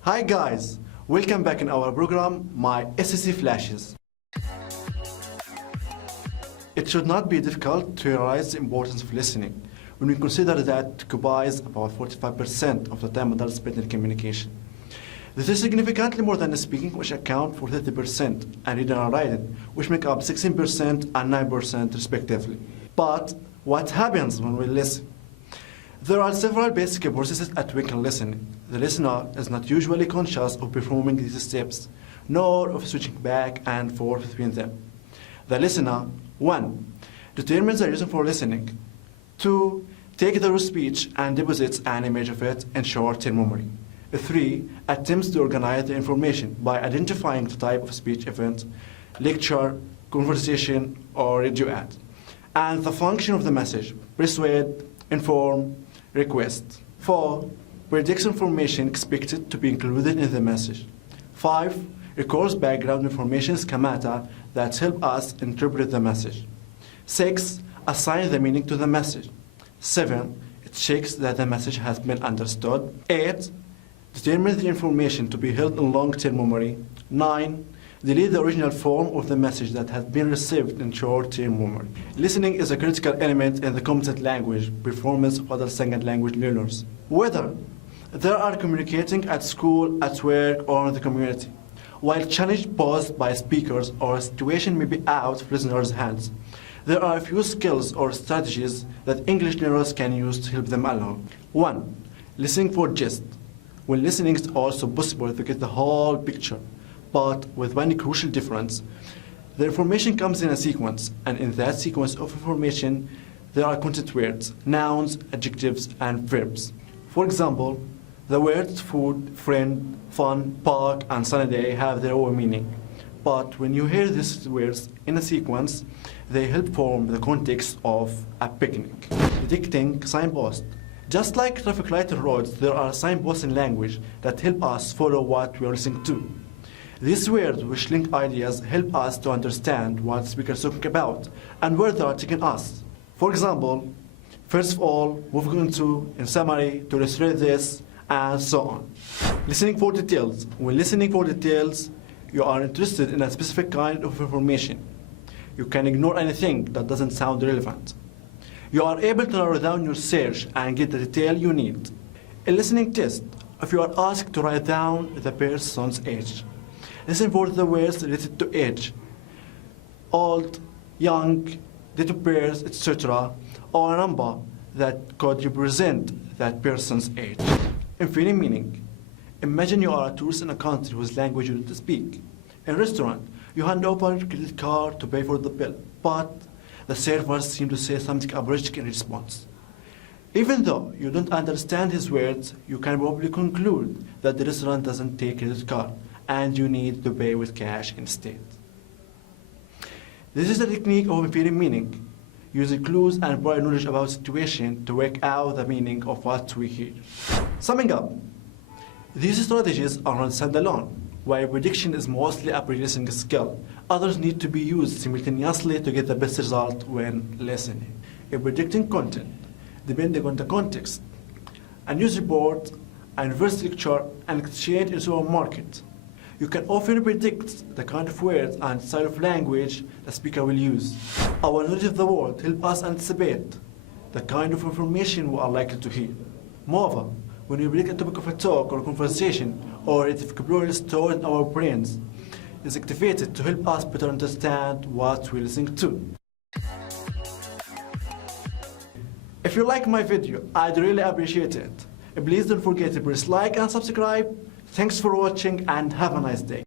Hi guys, welcome back in our program, My SSC Flashes. It should not be difficult to realize the importance of listening when we consider that it occupies about 45% of the time adults spend in communication. This is significantly more than speaking, which account for 30%, and reading and writing, which make up 16% and 9% respectively. But what happens when we listen? There are several basic processes at work in listening. The listener is not usually conscious of performing these steps, nor of switching back and forth between them. The listener, 1. Determines the reason for listening. 2. Takes the raw speech and deposits an image of it in short-term memory. 3. Attempts to organize the information by identifying the type of speech event, lecture, conversation, or radio ad, and the function of the message: persuade, inform, request. 4. Predicts information expected to be included in the message. 5. Records background information schemata that help us interpret the message. 6. Assigns the meaning to the message. 7. It checks that the message has been understood. 8. Determines the information to be held in long-term memory. 9. Delete the original form of the message that has been received in short-term memory. Listening is a critical element in the competent language performance of other second language learners, whether they are communicating at school, at work, or in the community. While challenge posed by speakers or a situation may be out of listeners' hands, there are a few skills or strategies that English learners can use to help them along. 1. Listening for gist. When listening is also possible to get the whole picture, but with one crucial difference. The information comes in a sequence, and in that sequence of information, there are content words, nouns, adjectives, and verbs. For example, the words food, friend, fun, park, and sunny day have their own meaning. But when you hear these words in a sequence, they help form the context of a picnic. Detecting signposts. Just like traffic light and roads, there are signposts in language that help us follow what we are listening to. These words, which link ideas, help us to understand what the speaker is talking about and where they are taking us. For example, first of all, moving on to, in summary, to illustrate this, and so on. Listening for details. When listening for details, you are interested in a specific kind of information. You can ignore anything that doesn't sound relevant. You are able to narrow down your search and get the detail you need. A listening test. If you are asked to write down the person's age, listen for the words related to age: old, young, date of birth, etc., or a number that could represent that person's age. Infinite meaning. Imagine you are a tourist in a country whose language you don't speak. In a restaurant, you hand over your credit card to pay for the bill, but the servers seem to say something abridged in response. Even though you don't understand his words, you can probably conclude that the restaurant doesn't take credit card, and you need to pay with cash instead. This is the technique of inferring meaning, using clues and prior knowledge about the situation to work out the meaning of what we hear. Summing up, these strategies are not standalone. While prediction is mostly a pre-listening skill, others need to be used simultaneously to get the best result when listening. In predicting content, depending on the context, a news report, a university lecture, an exchange in supermarket, you can often predict the kind of words and style of language the speaker will use. Our knowledge of the world helps us anticipate the kind of information we are likely to hear. Moreover, when we predict a topic of a talk or conversation, or its vocabulary stored in our brains, is activated to help us better understand what we're listening to. If you like my video, I'd really appreciate it. Please don't forget to press like and subscribe. Thanks for watching and have a nice day.